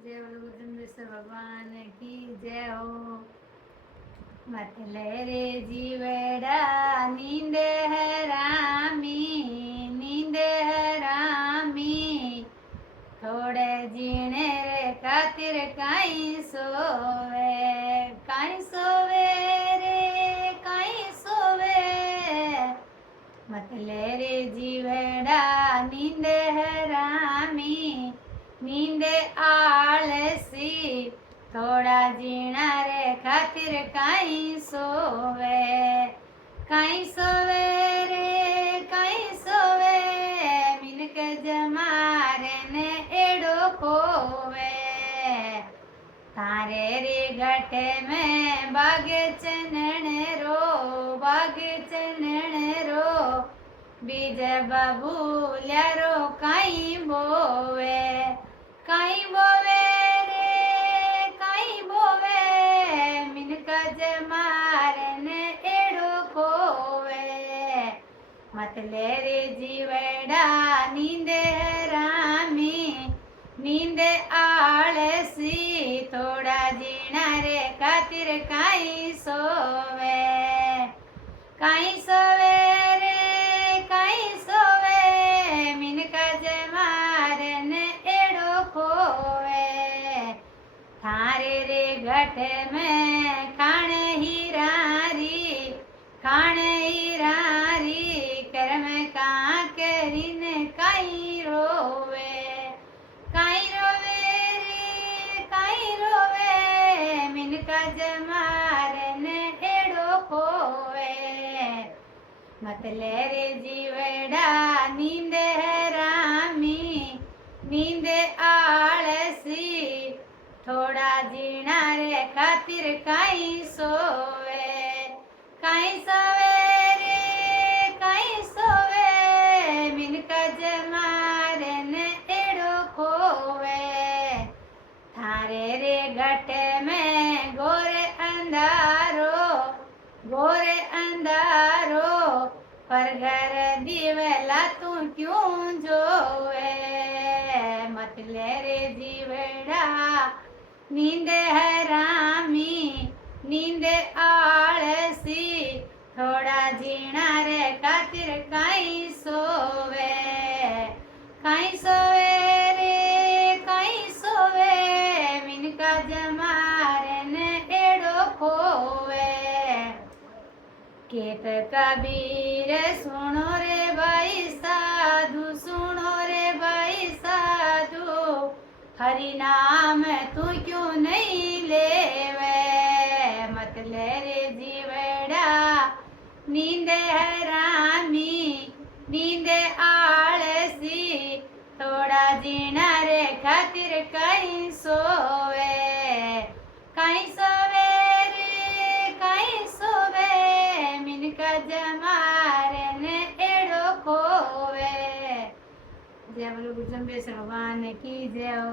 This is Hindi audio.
जय बोलो गुरुदेव भगवान की जय हो। मत ले रे जीवड़ा नींद हरामी, नींद हरामी। थोड़े जीने रे खातिर काई सोवे, काई सोवे रे काई सोवे। मत ले रे जीवड़ा नींद हरामी, नींद आलसी। थोड़ा जीना रे खातिर काई सोवे, काई सोवे रे काई सोवे। मिनक जमारे ने एड़ो खोवे। तारे रे घट में बाग चनन रो, बाग चनन रो। बीज बबूल्या रो काई बोवे, काई बोवे रे काई बोवे। मिनका जमारन एड़ो खोवे। मत ले रे जीवड़ा नींद हरामी, नींद आलसी। थोड़ा जीना रे खातिर काई सोवे, काई सोवे रे काई सोवे। मिनका जमारन एड़ो खोवे। थारे रे घट में खाण हीरारी, खाण हीरारी। कर्म का करीन काई रोवे, काई रोवे रे काई रोवे। मिनका जमारन एड़ो खोवे। मत ले रे जीवड़ा नींद हरामी, नींद आलसी। थोड़ा जीना रे खातिर काई सोवे, काई सोवे रे काई सोवे। मिनका जमारन एड़ो खोवे। थारे रे घट में घोर अंधारो, घोर अंधारो। पर घर दिवला तू क्यों जोवे। मत ले रे जीवड़ा नींद हरामी, नींद आलसी। थोड़ा जीना रे खातिर काई सोवे, काई सोवे रे काई सोवे। मिनका जमारन एड़ो खोवे। केत कबीर सुनो रे भाई साधु, सुनो रे भाई साधु। हरि नाम तू क्यों नहीं लेवे। मत ले रे जीवड़ा नींद हरामी, नींद आलसी। थोड़ा जीना रे खातिर काई सोवे, काई सोवे रे काई सोवे। मिनका जमारन एड़ो खोवे। जय बोलो गुरुदेव भगवान की जय हो।